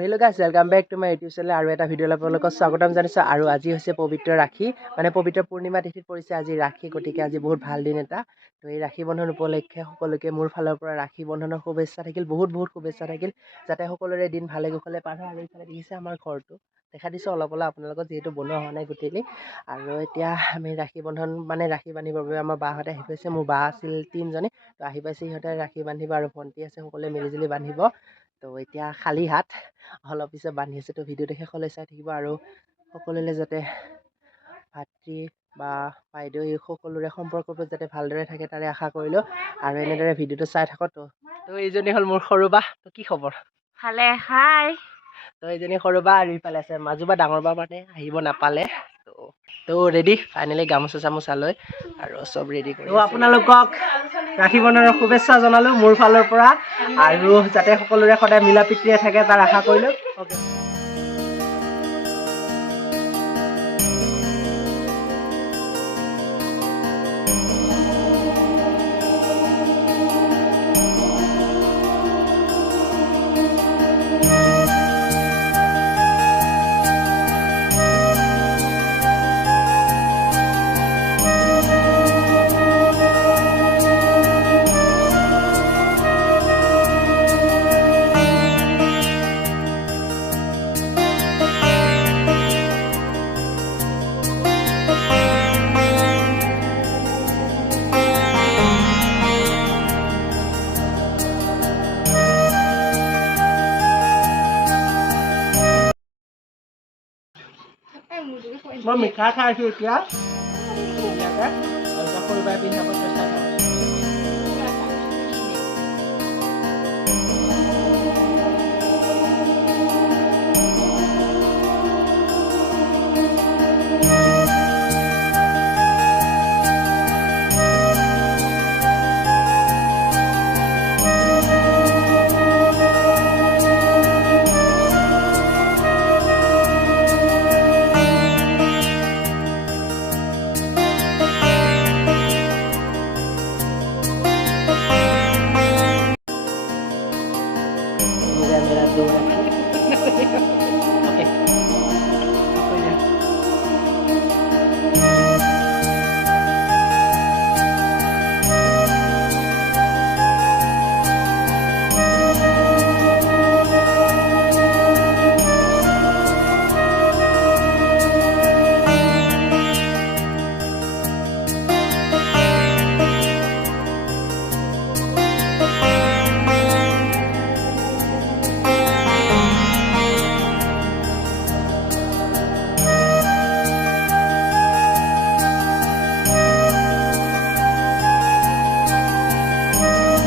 Hello' guys welcome back to my YouTube channel আৰু এটা ভিডিঅ'লৈ আপোনালোকক স্বাগতম জনাইছোঁ। আৰু আজি হৈছে পবিত্ৰ ৰাখী, মানে পবিত্ৰ পূৰ্ণিমা তিথিত পৰিছে আজি ৰাখী, গতিকে আজি বহুত ভাল দিন এটা। তো এই ৰাখী বন্ধন উপলক্ষে সকলোকে মোৰ ফালৰ পৰা ৰাখী বন্ধনৰ শুভেচ্ছা থাকিল, বহুত শুভেচ্ছা থাকিল, যাতে সকলোৰে দিন ভালে কুশলে পাৰ হয়। আৰু ইফালে দেখিছে আমাৰ ঘৰটো দেখা দিছোঁ অলপ আপোনালোকক, যিহেতু বনোৱা হোৱা নাই গোটেইলি। আৰু এতিয়া আমি ৰাখী বন্ধন মানে ৰাখী বান্ধিবৰ বাবে আমাৰ বাহঁতে আহি পাইছে। মোৰ বা আছিল 3জনী, তো আহি পাইছে, সিহঁতে ৰাখী বান্ধিব আৰু ভণ্টি আছে, সকলোৱে মিলিজুলি বান্ধিব। তো এতিয়া খালী হাত, অলপ পিছত বান্ধি আছে। তো ভিডিঅ'টো শেষলৈ চাই থাকিব আৰু সকলোলৈ যাতে ভাতৃ বা বাইদেউ এই সকলোৰে সম্পৰ্কবোৰ যাতে ভালদৰে থাকে তাৰে আশা কৰিলোঁ। আৰু এনেদৰে ভিডিঅ'টো চাই থাকোঁ। তো এইজনী হ'ল মোৰ সৰু বা। তো কি খবৰ? ভালে। হাই। তো এইজনী সৰু বা, আৰু ইফালে আছে মাজু বা, ডাঙৰ বা মানে আহিব নাপালে। তো ৰেডি ফাইনেলি গামোচা চামোচা লৈ আৰু চব ৰেডি কৰি আপোনালোকক ৰাখী বন্ধনৰ শুভেচ্ছা জনালোঁ মোৰ ফালৰ পৰা, আৰু যাতে সকলোৰে সদায় মিলা প্ৰীতিৰে থাকে তাৰ আশা কৰিলোঁ। অ'কে। মই মিঠা খাইছোঁ এতিয়া, সৰু বাই পিন্ধা